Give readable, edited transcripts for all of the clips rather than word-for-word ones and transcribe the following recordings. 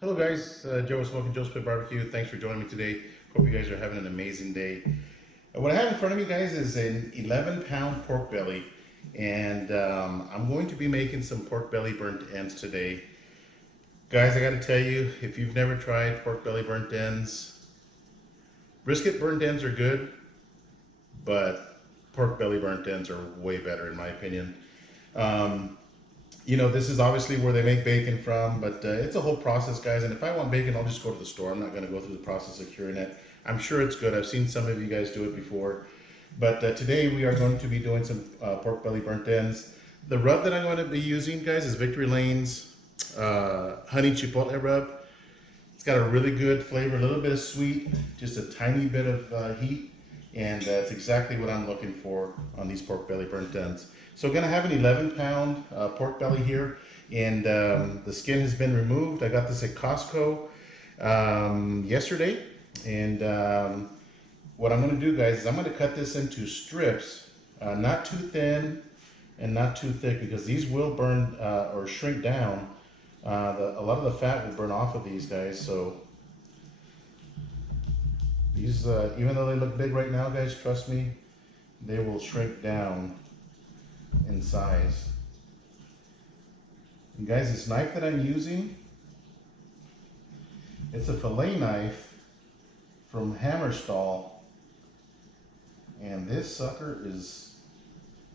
Hello guys, Joe with Smokin Joe's Pit Barbecue. Thanks for joining me today. Hope you guys are having an amazing day. What I have in front of me, guys, is an 11-pound pork belly, and I'm going to be making some pork belly burnt ends today. Guys, I got to tell you, if you've never tried pork belly burnt ends, brisket burnt ends are good, but pork belly burnt ends are way better in my opinion. Um, You know, this is obviously where they make bacon from, but it's a whole process, guys. And if I want bacon, I'll just go to the store. I'm not going to go through the process of curing it. I'm sure it's good. I've seen some of you guys do it before. But today we are going to be doing some pork belly burnt ends. The rub that I'm going to be using, guys, is Victory Lane's honey chipotle rub. It's got a really good flavor, a little bit of sweet, just a tiny bit of heat, and it's exactly what I'm looking for on these pork belly burnt ends. So I'm gonna have an 11-pound pork belly here, and the skin has been removed. I got this at Costco yesterday, and what I'm gonna do, guys, is I'm gonna cut this into strips, not too thin and not too thick, because these will burn or shrink down. A lot of the fat will burn off of these guys, so these, even though they look big right now, guys, trust me, they will shrink down in size. And guys, this knife that I'm using, it's a fillet knife from Hammerstall, and this sucker is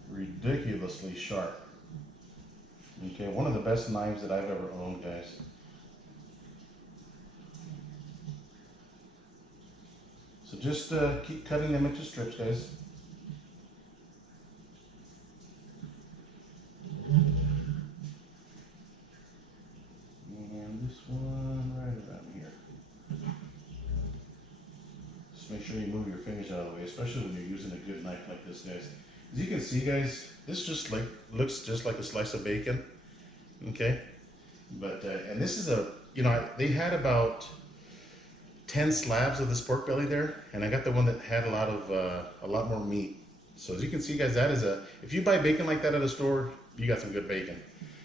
ridiculously sharp. Okay, one of the best knives that I've ever owned, guys. So just keep cutting them into strips, guys. And this one right around here. Just make sure you move your fingers out of the way, especially when you're using a good knife like this, guys. As you can see, guys, this just like looks just like a slice of bacon. Okay, but and this is a, you know, they had about 10 slabs of this pork belly there, and I got the one that had a lot more meat. So as you can see, guys, that is if you buy bacon like that at a store, you got some good bacon.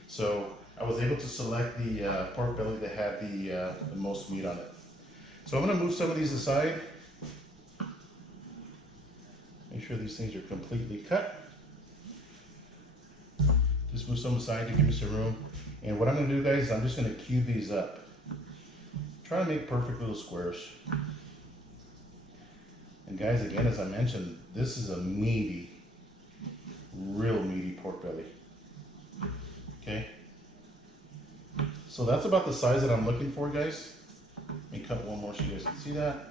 So I was able to select the pork belly that had the most meat on it. So I'm gonna move some of these aside. Make sure these things are completely cut. Just move some aside to give me some room. And what I'm gonna do, guys, I'm just gonna cube these up. Try to make perfect little squares. And guys, again, as I mentioned, this is a meaty, real meaty pork belly. Okay? So that's about the size that I'm looking for, guys. Let me cut one more so you guys can see that.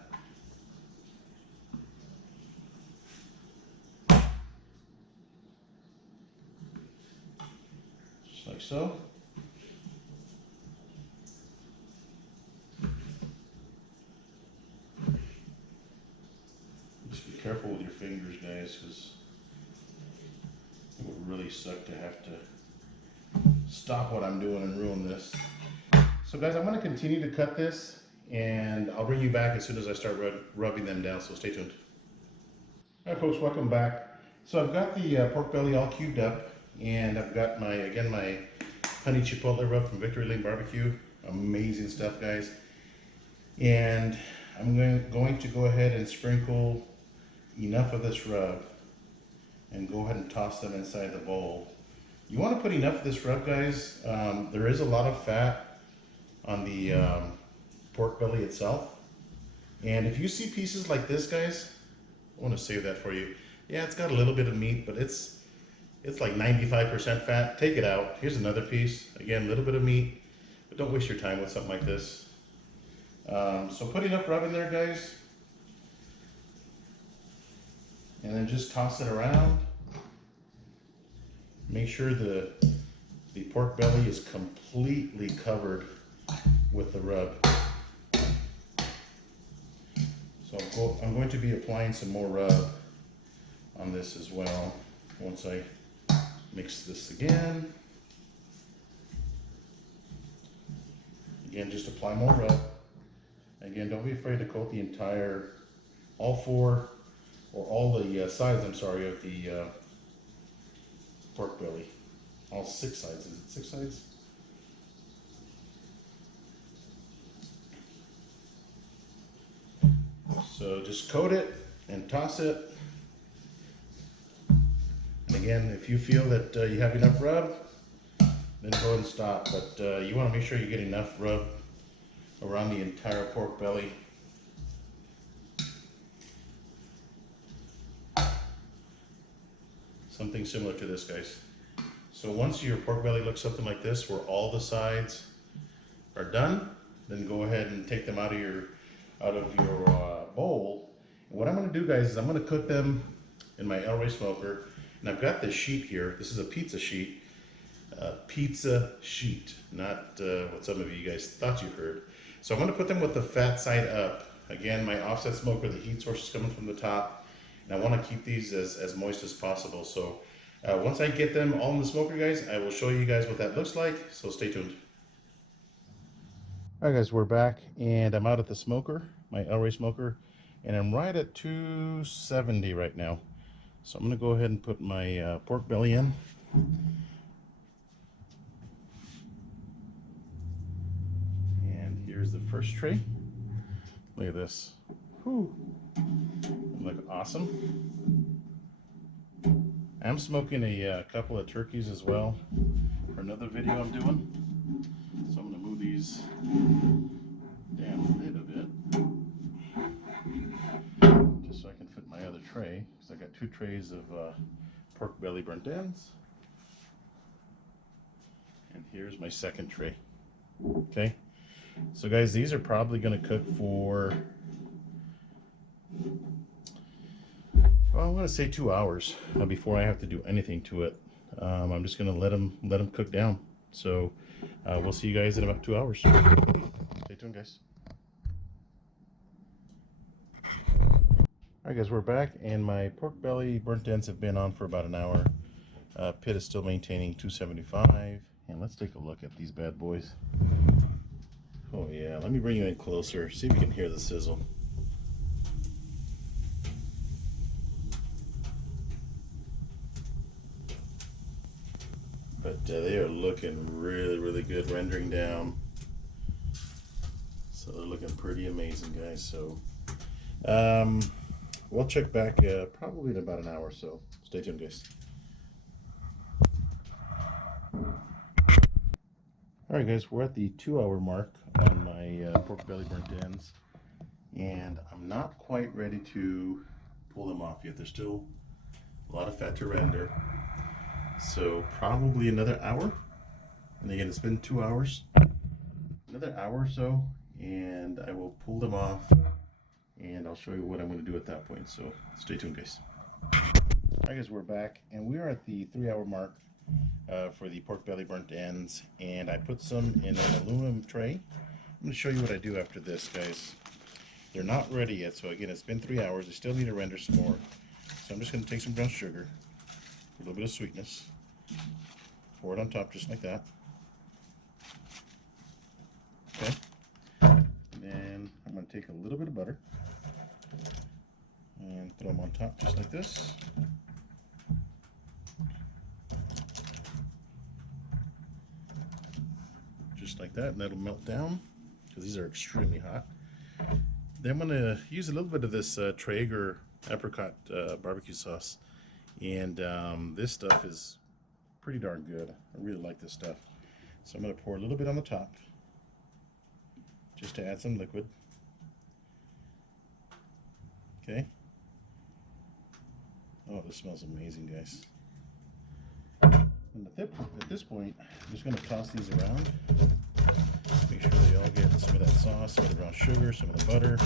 Just like so. Just be careful with your fingers, guys, because it would really suck to have to stop what I'm doing and ruin this. So guys, I'm going to continue to cut this, and I'll bring you back as soon as I start rubbing them down, so stay tuned. All right, folks, welcome back. So I've got the pork belly all cubed up, and I've got my honey chipotle rub from Victory Lane Barbecue. Amazing stuff, guys. And I'm going to go ahead and sprinkle enough of this rub and go ahead and toss them inside the bowl. You want to put enough of this rub, guys. There is a lot of fat on the pork belly itself. And if you see pieces like this, guys, I want to save that for you. Yeah, it's got a little bit of meat, but it's like 95% fat. Take it out. Here's another piece. Again, a little bit of meat, but don't waste your time with something like this. So put enough rub in there, guys. And then just toss it around. Make sure the pork belly is completely covered with the rub. So I'm going to be applying some more rub on this as well once I mix this again. Again, just apply more rub. Again, don't be afraid to coat the entire, all four, or all the sides, I'm sorry, of the pork belly. All 6 sides. Is it 6 sides? So just coat it and toss it. And again, if you feel that you have enough rub, then go ahead and stop. But you want to make sure you get enough rub around the entire pork belly. Something similar to this, guys. So once your pork belly looks something like this, where all the sides are done, then go ahead and take them out of your bowl. And what I'm going to do, guys, is I'm going to cook them in my El Rey smoker. And I've got this sheet here. This is a pizza sheet. Not what some of you guys thought you heard. So I'm going to put them with the fat side up. Again, my offset smoker, the heat source is coming from the top. And I want to keep these as moist as possible. So once I get them all in the smoker, guys, I will show you guys what that looks like. So stay tuned. All right, guys, we're back, and I'm out at the smoker, my El Rey smoker, and I'm right at 270 right now. So I'm going to go ahead and put my pork belly in. And here's the first tray. Look at this. Whew. Look awesome. I'm smoking a couple of turkeys as well for another video I'm doing. So I'm going to move these down a little bit just so I can fit my other tray, because I got 2 trays of pork belly burnt ends. And here's my second tray. Okay, so guys, these are probably going to cook for, well, I'm going to say 2 hours before I have to do anything to it. I'm just going to let them cook down. So we'll see you guys in about 2 hours. Stay tuned, guys. Alright, guys, we're back, and my pork belly burnt ends have been on for about an hour. Pit is still maintaining 275. And let's take a look at these bad boys. Oh yeah, let me bring you in closer, see if you can hear the sizzle. But they are looking really good rendering down. So they're looking pretty amazing, guys. So we'll check back probably in about an hour or so. Stay tuned, guys. Alright, guys, we're at the 2 hour mark on my pork belly burnt ends. And I'm not quite ready to pull them off yet. There's still a lot of fat to render. So probably another hour. And again, it's been 2 hours. Another hour or so, and I will pull them off, and I'll show you what I'm going to do at that point. So stay tuned, guys. Alright, guys, we're back, and we are at the 3 hour mark for the pork belly burnt ends, and I put some in an aluminum tray. I'm going to show you what I do after this, guys. They're not ready yet, so again, it's been 3 hours. I still need to render some more. So I'm just going to take some brown sugar, a little bit of sweetness, pour it on top just like that. Okay. And then I'm going to take a little bit of butter and throw them on top just like this. Just like that, and that'll melt down because these are extremely hot. Then I'm going to use a little bit of this Traeger Apricot barbecue sauce, and this stuff is pretty darn good. I really like this stuff. So I'm going to pour a little bit on the top just to add some liquid. Okay. Oh, this smells amazing, guys. And at this point, I'm just going to toss these around. Make sure they all get some of that sauce, some of the brown sugar, some of the butter.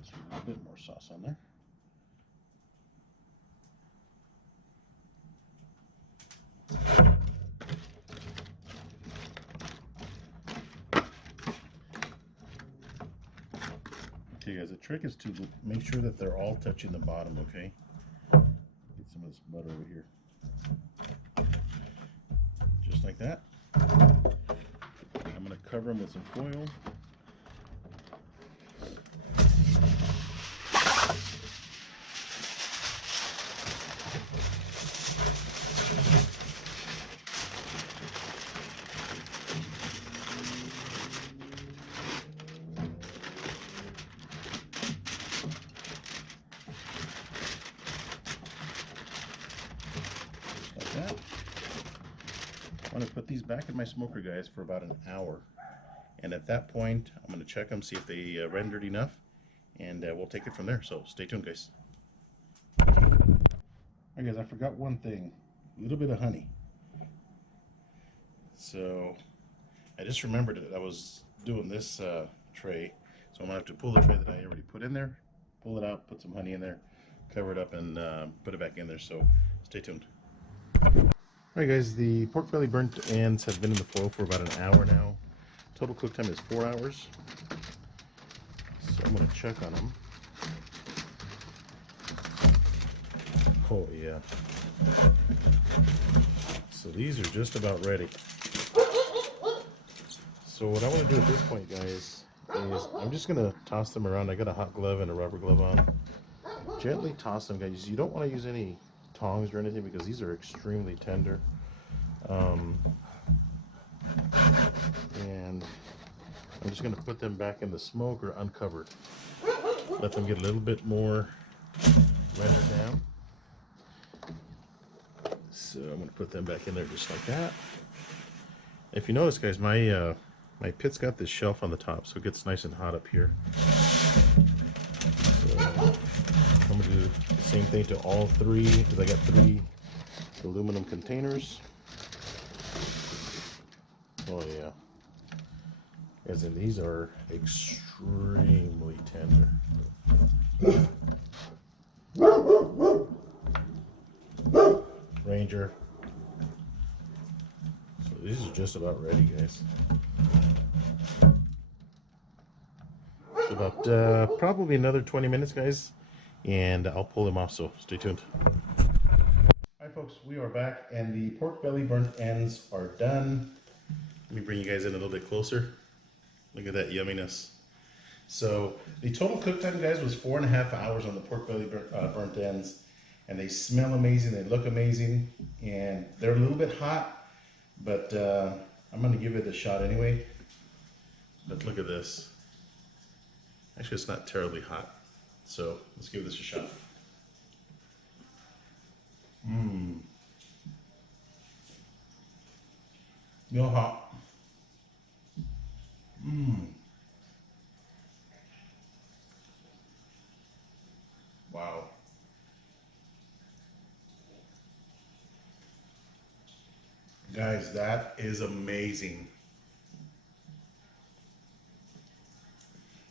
Just a little bit more sauce on there. Okay, guys, the trick is to make sure that they're all touching the bottom, okay? Get some of this butter over here. Just like that. I'm going to cover them with some foil. I'm gonna put these back in my smoker, guys, for about an hour. And at that point, I'm gonna check them, see if they rendered enough, and we'll take it from there. So stay tuned, guys. Alright guys, I forgot one thing, a little bit of honey. So I just remembered that I was doing this tray, so I'm gonna have to pull the tray that I already put in there, pull it out, put some honey in there, cover it up, and put it back in there. So stay tuned. Alright guys, the pork belly burnt ends have been in the foil for about an hour now. Total cook time is 4 hours. So I'm gonna check on them. Oh yeah. So these are just about ready. So what I want to do at this point, guys, is I'm just gonna toss them around. I got a hot glove and a rubber glove on. Gently toss them, guys. You don't want to use any tongs or anything because these are extremely tender. And I'm just gonna put them back in the smoker uncovered. Let them get a little bit more rendered down. So I'm gonna put them back in there just like that. If you notice, guys, my my pit's got this shelf on the top, so it gets nice and hot up here. So I'm gonna do the same thing to all three, because I got 3 aluminum containers. Oh yeah. As in, these are extremely tender. Ranger. So these are just about ready, guys. So about probably another 20 minutes, guys, and I'll pull them off, so stay tuned. Alright folks, we are back, and the pork belly burnt ends are done. Let me bring you guys in a little bit closer. Look at that yumminess. So the total cook time, guys, was 4.5 hours on the pork belly burnt ends, and they smell amazing, they look amazing, and they're a little bit hot, but I'm gonna give it a shot anyway. But look at this. Actually, it's not terribly hot, so let's give this a shot. Real hot. Wow. Guys, that is amazing.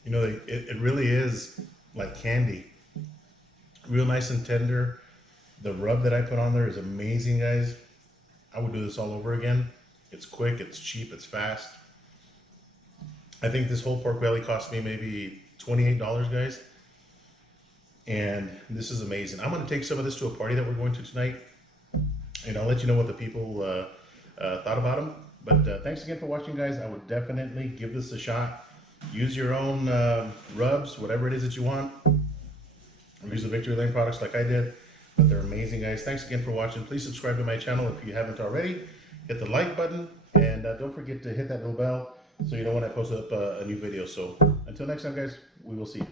You know, it really is like candy. Real nice and tender. The rub that I put on there is amazing, guys. I would do this all over again. It's quick, it's cheap, it's fast. I think this whole pork belly cost me maybe $28, guys. And this is amazing. I'm gonna take some of this to a party that we're going to tonight, and I'll let you know what the people thought about them. But thanks again for watching, guys. I would definitely give this a shot. Use your own rubs, whatever it is that you want. Or use the Victory Lane products like I did, but they're amazing, guys. Thanks again for watching. Please subscribe to my channel if you haven't already. Hit the like button, and don't forget to hit that little bell so you know when I post up a new video. So until next time, guys, we will see you.